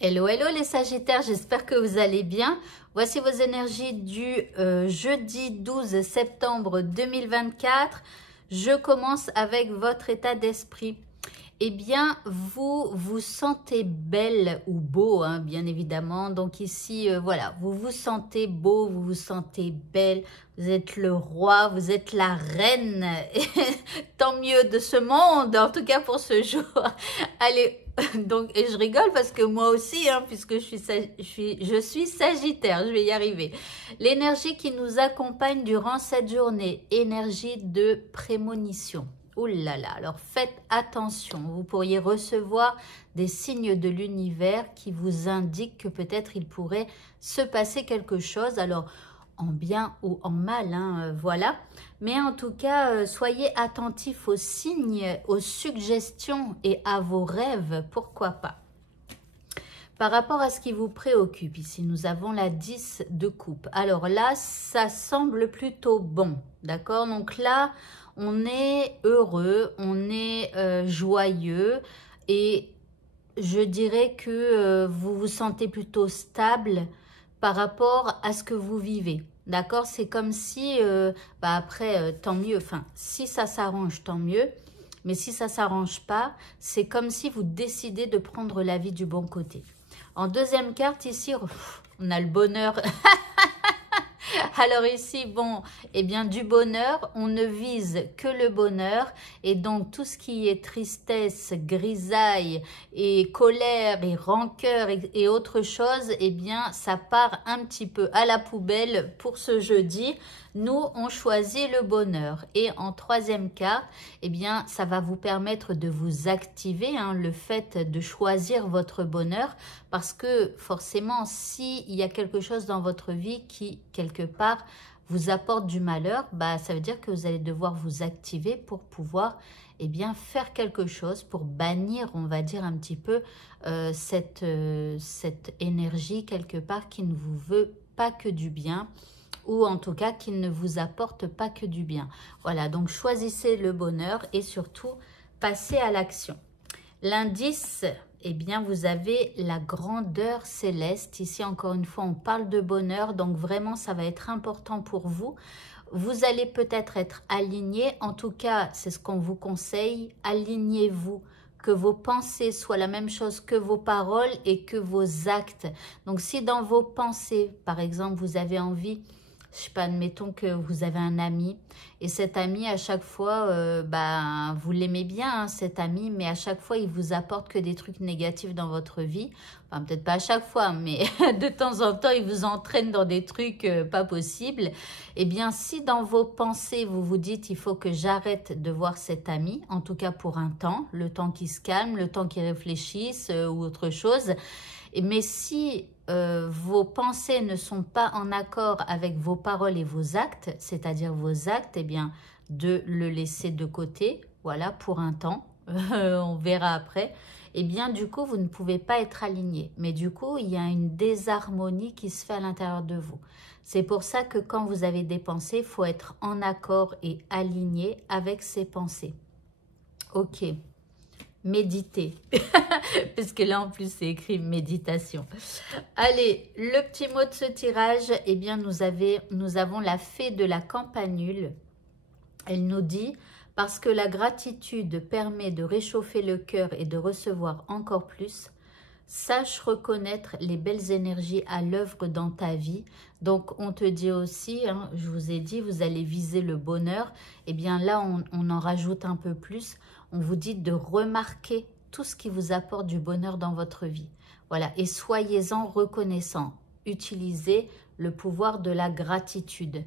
Hello, hello les Sagittaires, j'espère que vous allez bien. Voici vos énergies du jeudi 12 septembre 2024. Je commence avec votre état d'esprit. Eh bien, vous vous sentez belle ou beau, hein, bien évidemment. Donc ici, voilà, vous vous sentez beau, vous vous sentez belle. Vous êtes le roi, vous êtes la reine. Tant mieux de ce monde, en tout cas pour ce jour. Allez, donc, et je rigole parce que moi aussi, hein, puisque je suis Sagittaire, je vais y arriver. L'énergie qui nous accompagne durant cette journée, énergie de prémonition. Ouh là là, alors faites attention, vous pourriez recevoir des signes de l'univers qui vous indiquent que peut-être il pourrait se passer quelque chose, alors en bien ou en mal, hein, voilà. Mais en tout cas, soyez attentifs aux signes, aux suggestions et à vos rêves, pourquoi pas. Par rapport à ce qui vous préoccupe, ici, nous avons la 10 de coupe. Alors là, ça semble plutôt bon, d'accord? Donc là, on est heureux, on est joyeux et je dirais que vous vous sentez plutôt stable par rapport à ce que vous vivez. D'accord? C'est comme si, après, tant mieux, enfin, si ça s'arrange, tant mieux. Mais si ça ne s'arrange pas, c'est comme si vous décidez de prendre la vie du bon côté. En deuxième carte, ici, on a le bonheur. Alors ici, bon, eh bien du bonheur, on ne vise que le bonheur et donc tout ce qui est tristesse, grisaille et colère et rancœur et autre chose, eh bien ça part un petit peu à la poubelle pour ce jeudi. Nous, on choisit le bonheur. Et en troisième cas, eh bien ça va vous permettre de vous activer, hein, le fait de choisir votre bonheur parce que forcément, s'il y a quelque chose dans votre vie qui, quelque part, vous apporte du malheur, bah, ça veut dire que vous allez devoir vous activer pour pouvoir bien, faire quelque chose, pour bannir, on va dire un petit peu, cette énergie quelque part qui ne vous veut pas que du bien ou en tout cas qui ne vous apporte pas que du bien. Voilà, donc choisissez le bonheur et surtout, passez à l'action. L'indice, eh bien, vous avez la grandeur céleste. Ici, encore une fois, on parle de bonheur. Donc, vraiment, ça va être important pour vous. Vous allez peut-être être aligné. En tout cas, c'est ce qu'on vous conseille. Alignez-vous. Que vos pensées soient la même chose que vos paroles et que vos actes. Donc, si dans vos pensées, par exemple, vous avez envie... Je sais pas, admettons que vous avez un ami et cet ami, à chaque fois, vous l'aimez bien, hein, cet ami, mais à chaque fois, il vous apporte que des trucs négatifs dans votre vie. Enfin, peut-être pas à chaque fois, mais de temps en temps, il vous entraîne dans des trucs pas possibles. Eh bien, si dans vos pensées, vous vous dites, il faut que j'arrête de voir cet ami, en tout cas pour un temps, le temps qu'il se calme, le temps qu'il réfléchisse ou autre chose. Mais si vos pensées ne sont pas en accord avec vos paroles et vos actes, c'est-à-dire vos actes, eh bien, de le laisser de côté, voilà, pour un temps, on verra après, eh bien, du coup, vous ne pouvez pas être aligné. Mais du coup, il y a une désharmonie qui se fait à l'intérieur de vous. C'est pour ça que quand vous avez des pensées, il faut être en accord et aligné avec ces pensées. Ok. Méditer, parce que là en plus c'est écrit méditation. Allez, le petit mot de ce tirage, eh bien nous avons la fée de la campanule. Elle nous dit, parce que la gratitude permet de réchauffer le cœur et de recevoir encore plus, sache reconnaître les belles énergies à l'œuvre dans ta vie. Donc, on te dit aussi, hein, je vous ai dit, vous allez viser le bonheur. Eh bien là, on en rajoute un peu plus. On vous dit de remarquer tout ce qui vous apporte du bonheur dans votre vie. Voilà, et soyez-en reconnaissants. Utilisez le pouvoir de la gratitude.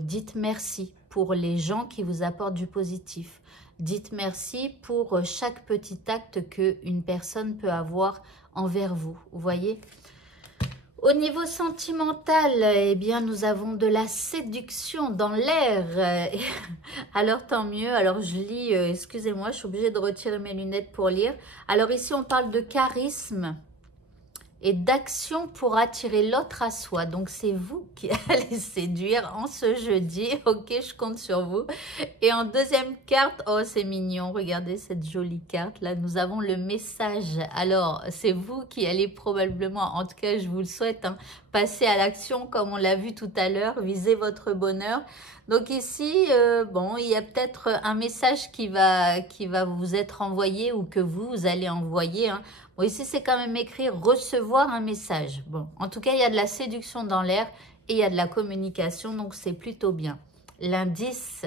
Dites merci pour les gens qui vous apportent du positif. Dites merci pour chaque petit acte qu'une personne peut avoir envers vous. Vous voyez ? Au niveau sentimental, eh bien, nous avons de la séduction dans l'air. Alors, tant mieux. Alors, je lis, excusez-moi, je suis obligée de retirer mes lunettes pour lire. Alors, ici, on parle de charisme et d'action pour attirer l'autre à soi. Donc, c'est vous qui allez séduire en ce jeudi. Ok, je compte sur vous. Et en deuxième carte, oh, c'est mignon. Regardez cette jolie carte. Là, nous avons le message. Alors, c'est vous qui allez probablement, en tout cas, je vous le souhaite, hein, passer à l'action comme on l'a vu tout à l'heure. Visez votre bonheur. Donc ici, bon, il y a peut-être un message qui va vous être envoyé ou que vous allez envoyer, hein. Bon, ici, c'est quand même écrit « recevoir un message ». Bon, en tout cas, il y a de la séduction dans l'air et il y a de la communication, donc c'est plutôt bien. L'indice,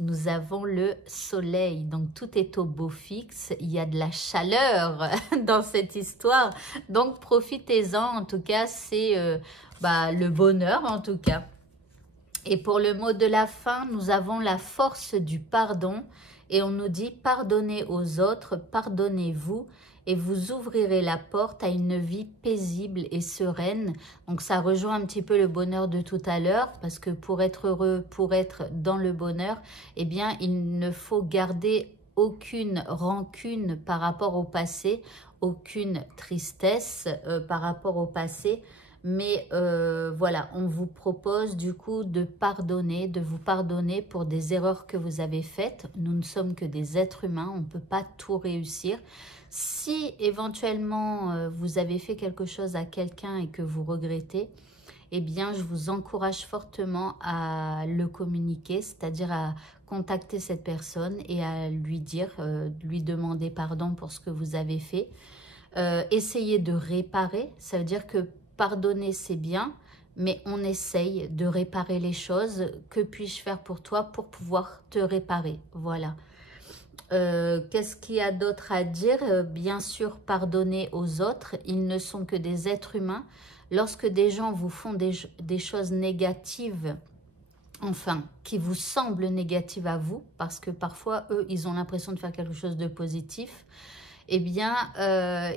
nous avons le soleil, donc tout est au beau fixe. Il y a de la chaleur dans cette histoire, donc profitez-en. En tout cas, c'est le bonheur, en tout cas. Et pour le mot de la fin, nous avons la force du pardon. Et on nous dit « pardonnez aux autres, pardonnez-vous » et vous ouvrirez la porte à une vie paisible et sereine. Donc ça rejoint un petit peu le bonheur de tout à l'heure, parce que pour être heureux, pour être dans le bonheur, eh bien il ne faut garder aucune rancune par rapport au passé, aucune tristesse par rapport au passé. Mais voilà, on vous propose du coup de pardonner, de vous pardonner pour des erreurs que vous avez faites. Nous ne sommes que des êtres humains, on ne peut pas tout réussir. Si éventuellement vous avez fait quelque chose à quelqu'un et que vous regrettez, eh bien je vous encourage fortement à le communiquer, c'est-à-dire à contacter cette personne et à lui dire, lui demander pardon pour ce que vous avez fait. Essayez de réparer, ça veut dire que pardonner, c'est bien, mais on essaye de réparer les choses. Que puis-je faire pour toi pour pouvoir te réparer? Voilà. Qu'est-ce qu'il y a d'autre à dire? Bien sûr, pardonner aux autres. Ils ne sont que des êtres humains. Lorsque des gens vous font des choses négatives, enfin, qui vous semblent négatives à vous, parce que parfois, eux, ils ont l'impression de faire quelque chose de positif, eh bien,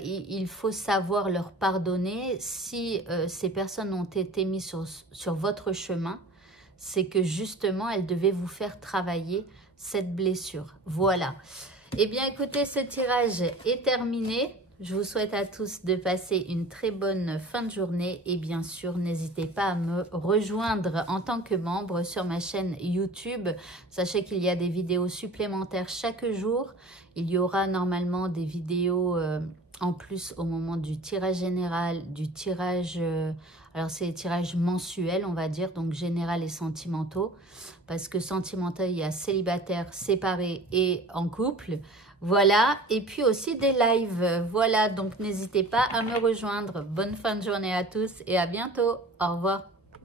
il faut savoir leur pardonner. Si ces personnes ont été mises sur votre chemin, c'est que justement, elles devaient vous faire travailler cette blessure. Voilà. Eh bien, écoutez, ce tirage est terminé. Je vous souhaite à tous de passer une très bonne fin de journée. Et bien sûr, n'hésitez pas à me rejoindre en tant que membre sur ma chaîne YouTube. Sachez qu'il y a des vidéos supplémentaires chaque jour. Il y aura normalement des vidéos en plus au moment du tirage général, du tirage... alors, c'est les tirages mensuels, on va dire, donc général et sentimentaux. Parce que sentimentaux, il y a célibataire, séparé et en couple. Voilà, et puis aussi des lives. Voilà, donc n'hésitez pas à me rejoindre. Bonne fin de journée à tous et à bientôt. Au revoir.